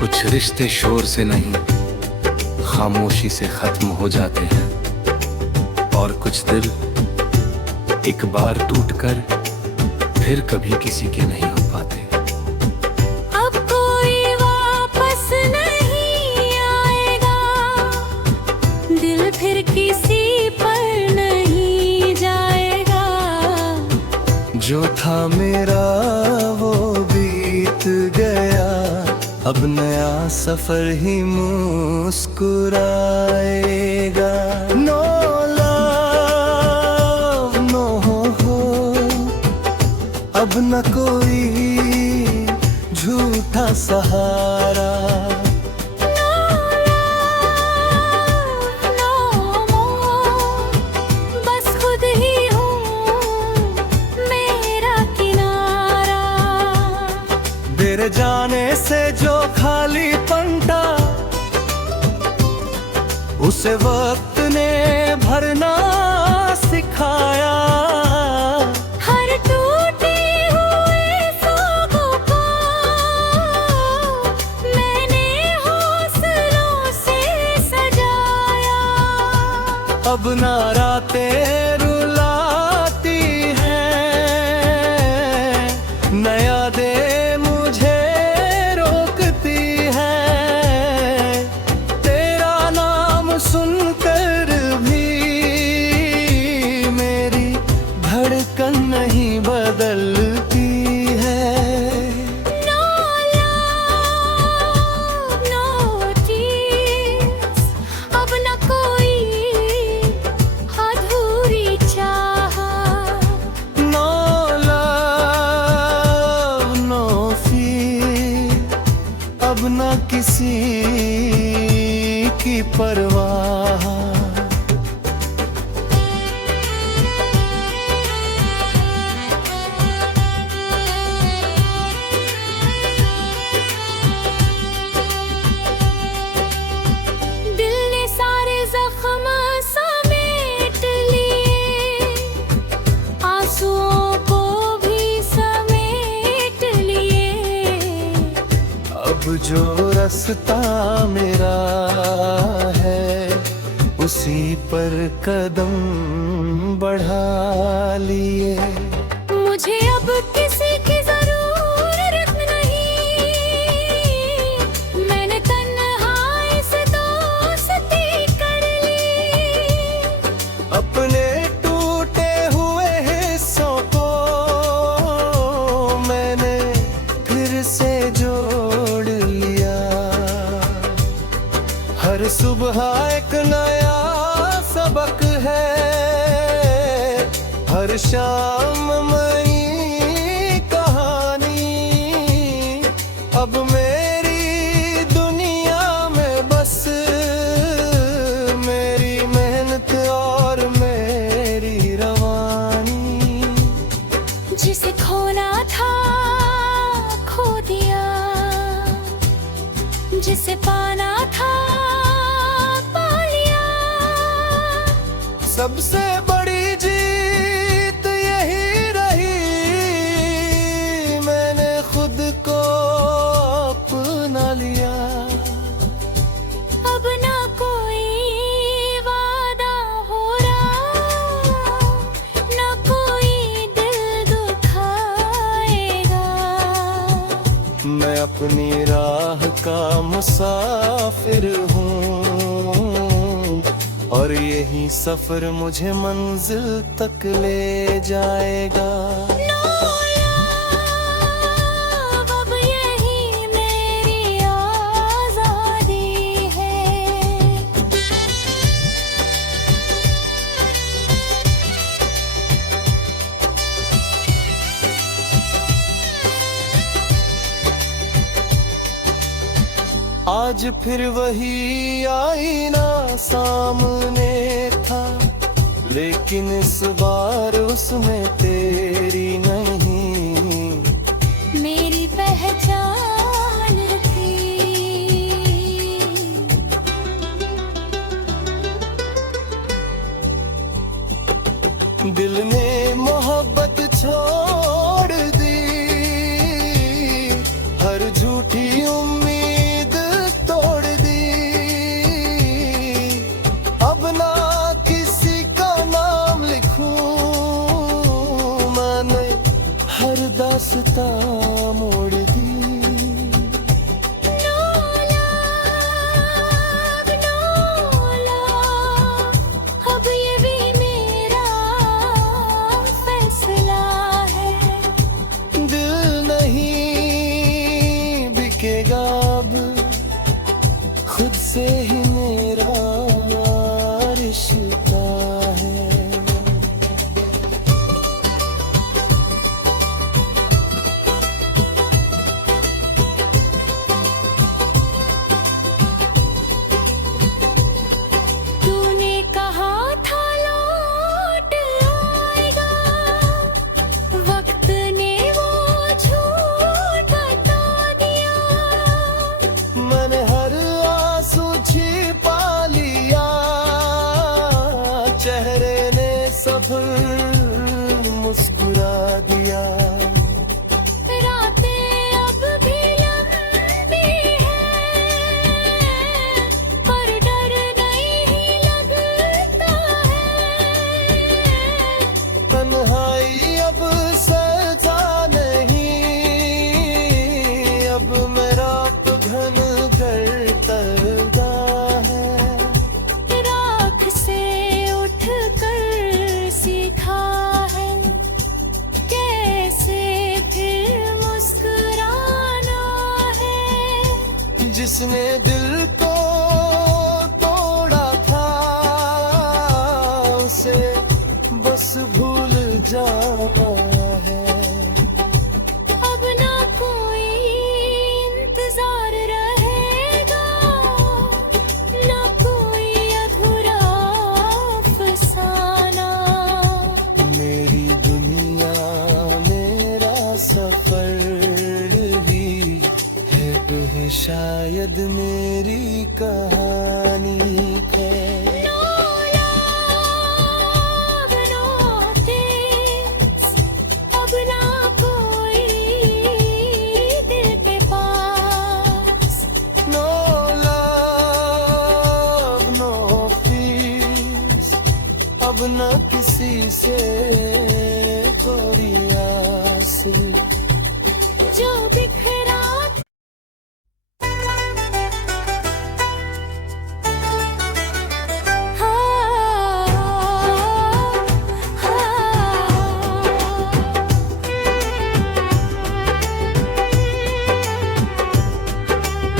कुछ रिश्ते शोर से नहीं, खामोशी से खत्म हो जाते हैं। और कुछ दिल एक बार टूटकर फिर कभी किसी के नहीं हो पाते। अब कोई वापस नहीं आएगा, दिल फिर किसी पर नहीं जाएगा। जो था मेरा वो बीत गया, अब नया सफर ही मुस्कुराएगा। नो लव नो हो, अब न कोई झूठा सहारा। बस खुद ही हूँ मेरा किनारा। तेरे जाने से जो खाली पंटा, उसे वक्त ने भरना सिखाया। हर टूटे हुए सांगों को मैंने हौसलों से सजाया। अब ना रातें रुलाती हैं, नया दे मुझे रोकती है। तेरा नाम सुनकर भी मेरी धड़कन नहीं बदलती है। No love, no tears, अब न कोई अधूरी चाह। नो लव नो फील, अब न किसी की परवाह। दिल ने सारे जख्म समेट लिए, आंसुओं को भी समेट लिए। अब जो रास्ता मेरा है, उसी पर कदम बढ़ा लिए। मुझे अब किसी की जरूरत नहीं, मैंने तन्हाई से दोस्ती कर ली। अपने टूटे हुए हिस्सों को मैंने फिर से जोड़ लिया। हर सुबह एक नया सबक है, हर शाम नई कहानी। अब मेरी दुनिया में बस मेरी मेहनत और मेरी रवानी। जिसे खोना था खो दिया, जिसे पाना था पा लिया। सबसे बड़ी जीत यही रही, मैंने खुद को अपना लिया। अब ना कोई वादा हो रहा, ना कोई दिल दुखाएगा। मैं अपनी राह का मुसाफिर हूँ, और यही सफर मुझे मंजिल तक ले जाएगा। No love, अब यही मेरी आजादी है। आज फिर वही आईना सामने था, लेकिन इस बार उसमें तेरी नहीं मेरी पहचान थी। दिल ने मोहब्बत छोड़ दी, हर झूठी उम्मीद तुझसे ही मेरा रिश्ता है। तूने कहा था लौट आएगा, वक्त ने वो झूठ बता दिया। मैंने हर आंसू छिपा लिया, चेहरे ने सब मुस्कुरा दिया। रातें अब भी लंबी हैं, पर डर नहीं लगता है। तन्हाई अब सजा नहीं, अब मेरा घन करता है। राख से उठकर सीखा है कैसे फिर मुस्कुराना है। जिसने दिल को तोड़ा था, उसे बस भूल जाना है। अब ना कोई इंतजार रहेगा, ना कोई अधूरा अफसाना। मेरी दुनिया मेरा सफर ही है शायद मेरी कहानी है। No love, no tears, अब ना कोई दिल पे पास। No love, no fears, अब न किसी से कोई आस। जो बिखरा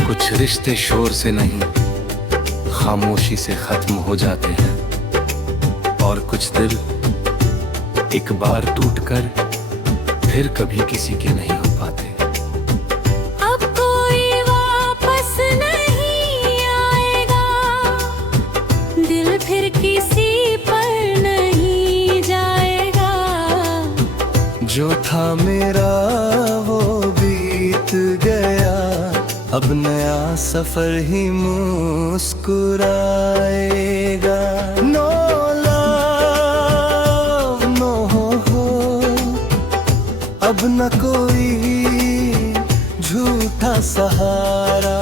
कुछ रिश्ते शोर से नहीं, खामोशी से खत्म हो जाते हैं। और कुछ दिल एक बार टूटकर फिर कभी किसी के नहीं हो पाते। अब कोई वापस नहीं आएगा, दिल फिर किसी पर नहीं जाएगा। जो था मेरा वो बीत गया, अब नया सफर ही मुस्कुराएगा। नो लव, नो हो, अब न कोई झूठा सहारा।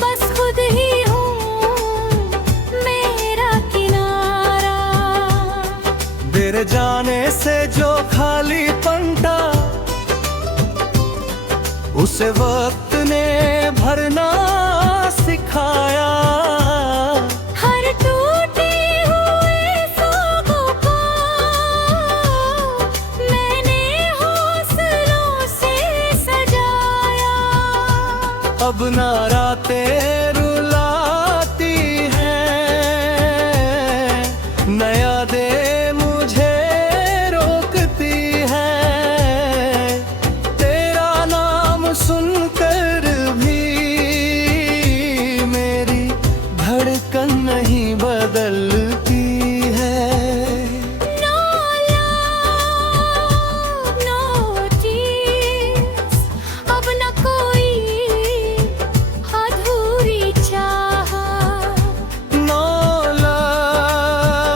बस खुद ही हूँ मेरा किनारा। तेरे जाने से जो खाली पंटा, उसे वक्त ने भरना सिखाया। हर टूटे हुए सांगों को मैंने हौसलों से सजाया। अब ना रातें रुलाती हैं, नया दे मुझे रोकती है। तेरा नाम सुनकर भी मेरी धड़कन नहीं बदलती है। No love, no tears, अब न कोई अधूरी चाह। No love,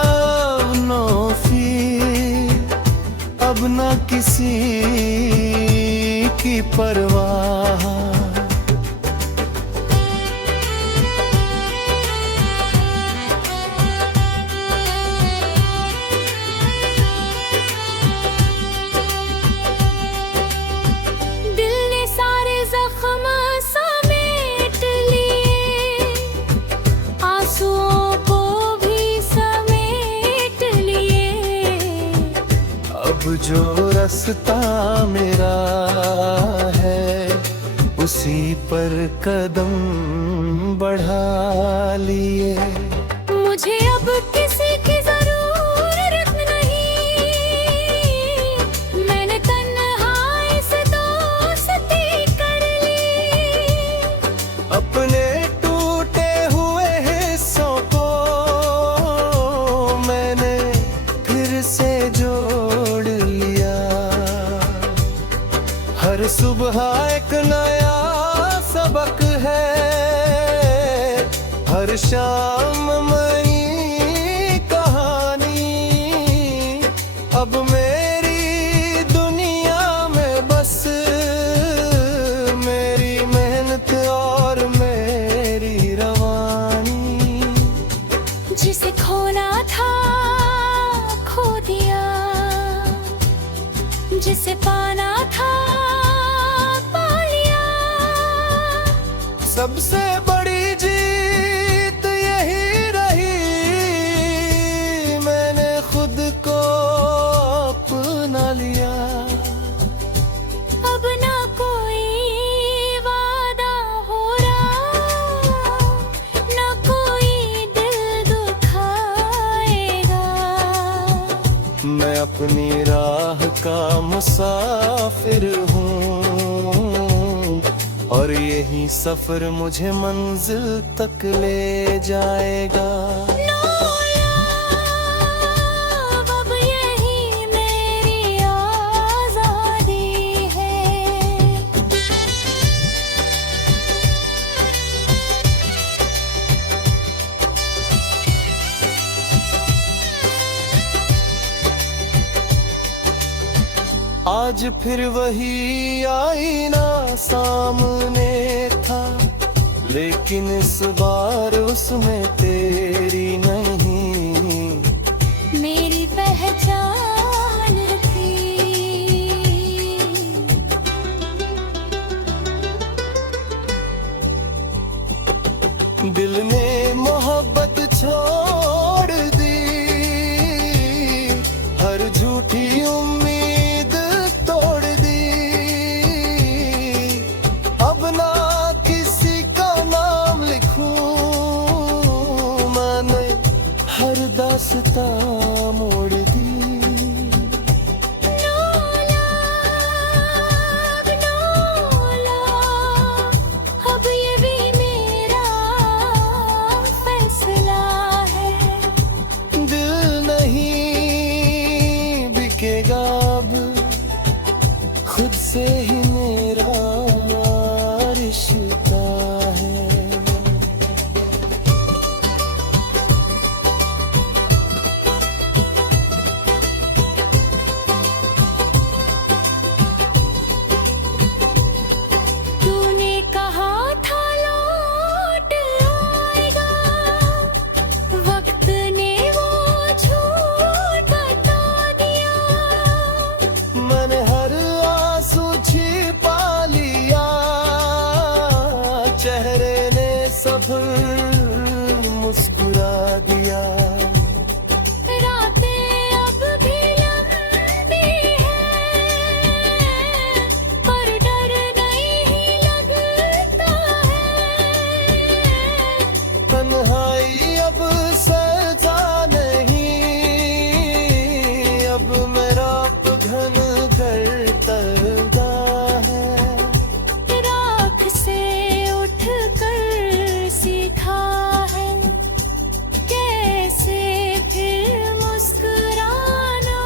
no fear, अब न किसी की परवाह। दिल ने सारे जख्म समेट लिए, आंसुओं को भी समेट लिए। अब जो रास्ता मेरा है उसी पर कदम बढ़ा लिए। मुझे अब किसी की जरूरत नहीं, मैंने तन्हाई से दोस्ती कर ली। अपने टूटे हुए हिस्सों को मैंने फिर से जोड़ लिया। हर सुबह एक नया सबक है, हर शाम नई कहानी। अब मेरी दुनिया में बस मेरी मेहनत और मेरी रवानी। जिसे खोना था खो दिया, जिसे पाना था पा लिया। सबसे बड़ी जीत यही रही, मैंने खुद को अपना लिया। अब ना कोई वादा हो रहा, ना कोई दिल दुखाएगा। मैं अपनी राह का मुसाफिर हूँ और यही सफर मुझे मंजिल तक ले जाएगा। अब यही मेरी आजादी है। आज फिर वही आईना सामने था, लेकिन इस बार उसमें तेरी नहीं मेरी पहचान थी। दिल ने मोहब्बत छोड़ दी, हर झूठी उम्मीद तोड़ दी। अब ना किसी का नाम लिखूं मैंने, हर दास्तां मोड़ दी। अब ये भी मेरा फैसला है। दिल नहीं बिकेगा अब, खुद से ही मेरा रिश्ता है। तूने कहा था लौट आएगा, वक्त ने वो झूठ बता दिया। मैंने हर आंसू छिपा लिया, चेहरे ने सब मुस्कुरा दिया। रातें अब भी लंबी हैं, पर डर नहीं लगता है। तन्हाई अब सजा नहीं, अब मेरा घन करता है। राख से उठ कर सीखा है, कैसे फिर मुस्कुराना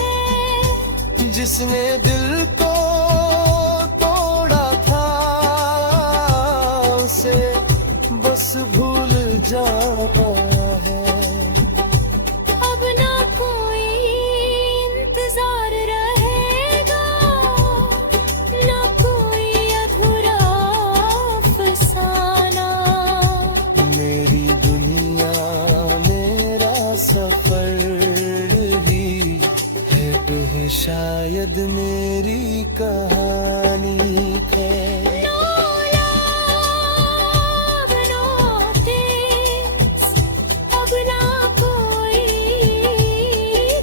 है। जिसने दिल को तोड़ा था उसे बस भूल जाना है। अब ना कोई इंतजार रहेगा, ना कोई अधूरा अफसाना। मेरी दुनिया मेरा सफर ही है शायद मेरी कहानी है। No love, no things, अब ना कोई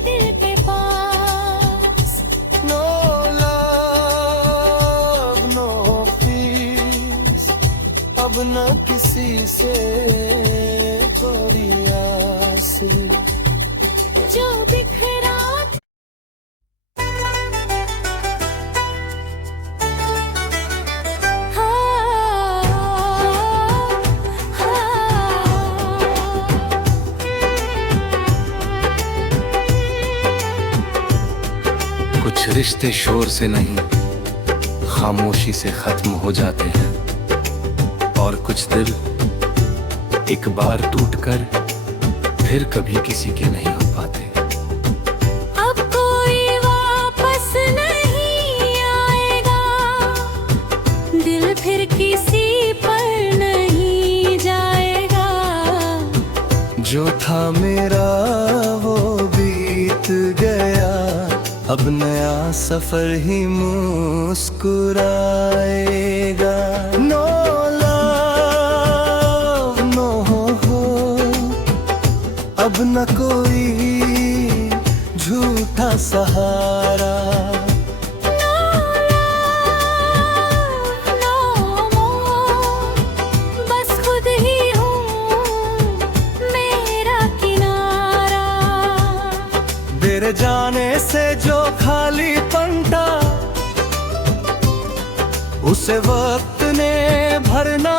दिल पे पास। किसी से थोड़ी आस, जो बिखरा कुछ रिश्ते शोर से नहीं खामोशी से खत्म हो जाते हैं, और कुछ दिल एक बार टूटकर फिर कभी किसी के नहीं हो पाते। अब कोई वापस नहीं आएगा, दिल फिर किसी पर नहीं जाएगा। जो था मेरा वो बीत गया, अब नया सफर ही मुस्कुराएगा। नो लव नो हो, अब न कोई झूठा सहारा। बस खुद ही हूँ मेरा किनारा। तेरे जाने से जो खाली पंटा, उसे वक्त ने भरना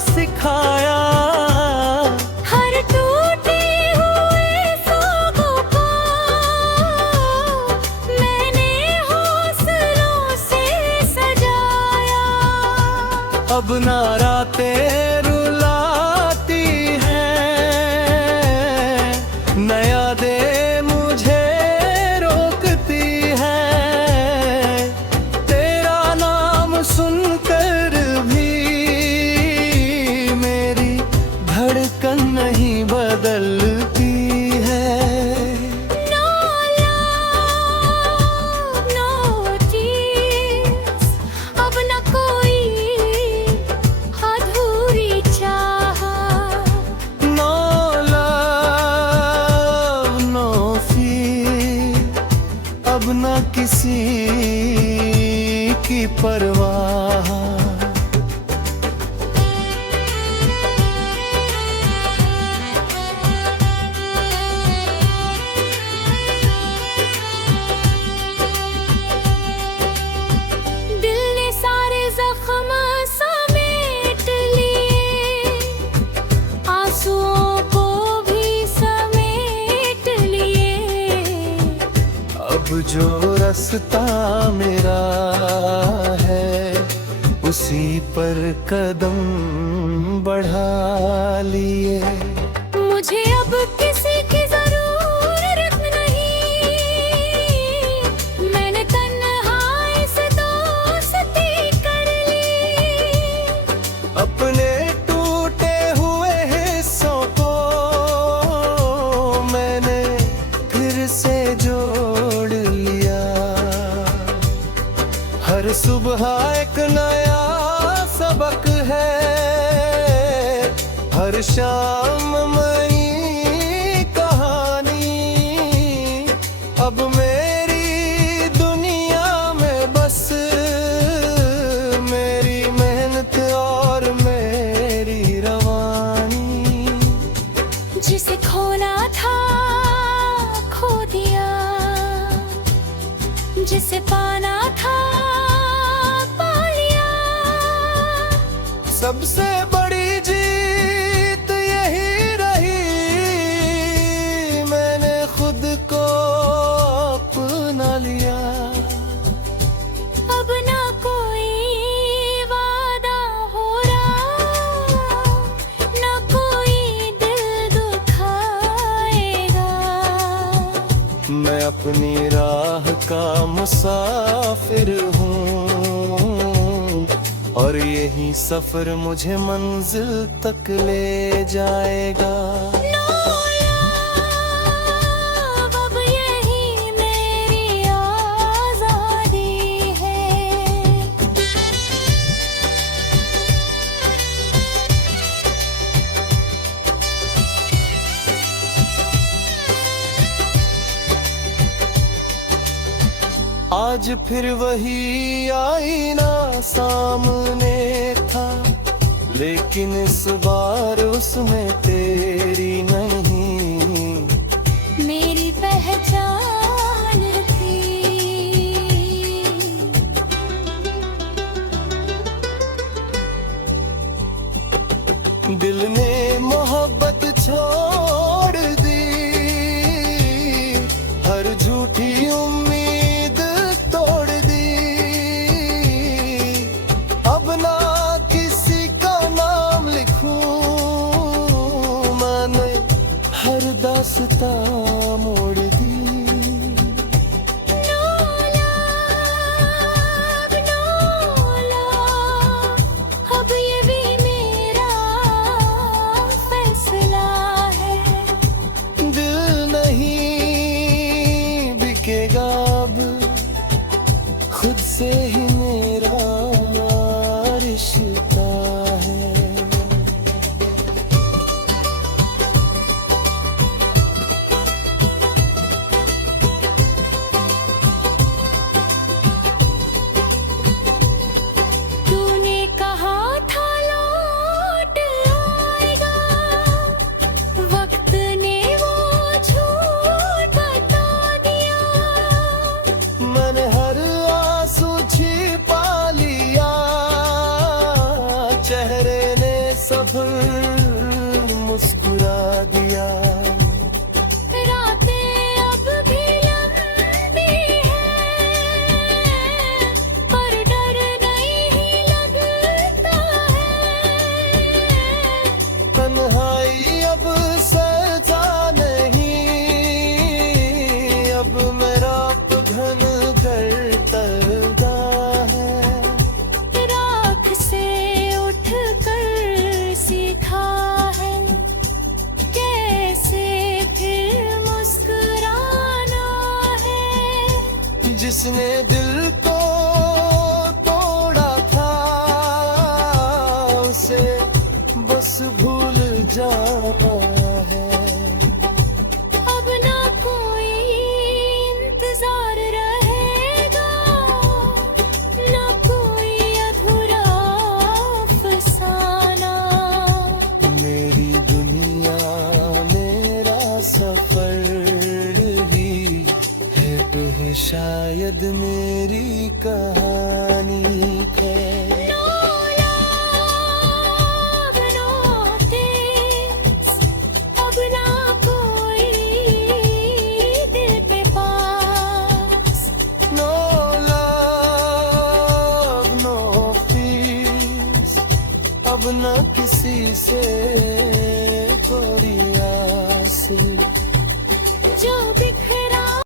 सिखाया। हर टूटे हुए सागों को मैंने हौसलों से सजाया। अब ना रातें रुलाती हैं, न यादें मुझे रोकती हैं। तेरा नाम सुनकर भी मेरी धड़कन नहीं बदलती है। No love, no tears, अब न कोई अधूरी चाह। No love, no fear, अब न किसी की परवाह। दिल ने सारे जख्म समेट लिए, आंसुओं को भी समेट लिए। अब जो रास्ता मेरा है, उसी पर कदम बढ़ा लिए। मुझे अब किसी की जरूरत नहीं, मैंने तन्हाई से दोस्ती कर ली। अपने टूटे हुए हिस्सों को मैंने फिर से जोड़ लिया। हर सुबह एक नया सबक है, हर शाम नई कहानी। अब मेरी दुनिया में बस मेरी मेहनत और मेरी रवानी। जिसे खोना था खो दिया, जिसे पाना था पा लिया। सबसे बड़ी जीत यही रही, मैंने खुद को अपना लिया। अब ना कोई वादा हो रहा, ना कोई दिल दुखाएगा। मैं अपनी राह का मुसाफिर हूँ, और यही सफर मुझे मंजिल तक ले जाएगा। No love, अब यही मेरी आजादी है। आज फिर वही आईना सामने था, लेकिन इस बार उसमें तेरी नहीं मेरी पहचान थी। दिल ने मोहब्बत छोड़ दी, हर झूठी उम्मीद तोड़ दी। अब ना किसी का नाम लिखूं मैंने, हर दास्तां मोड़ दी। अब ये भी मेरा फैसला है। दिल नहीं बिकेगा अब, खुद से ही मेरा रिश्ता है। तूने कहा था लौट आएगा, वक्त ने वो झूठ बता दिया। मैंने हर आंसू छिपा लिया, चेहरे ने सब मुस्कुरा दिया। रातें अब भी लंबी हैं, पर डर नहीं लगता है। तन्हाई अब सजा नहीं, अब मेरा घन करता है। राख से उठ कर सीखा है, कैसे फिर मुस्कुराना है। जिसने दिल को तोड़ा था, उसे बस भूल जाना है। अब ना कोई इंतजार रहेगा, ना कोई अधूरा अफसाना। मेरी दुनिया मेरा सफर ही है, शायद मेरी कहानी है। No love, no tears, अब ना कोई दिल पे पास। No love, no fears, अब न किसी से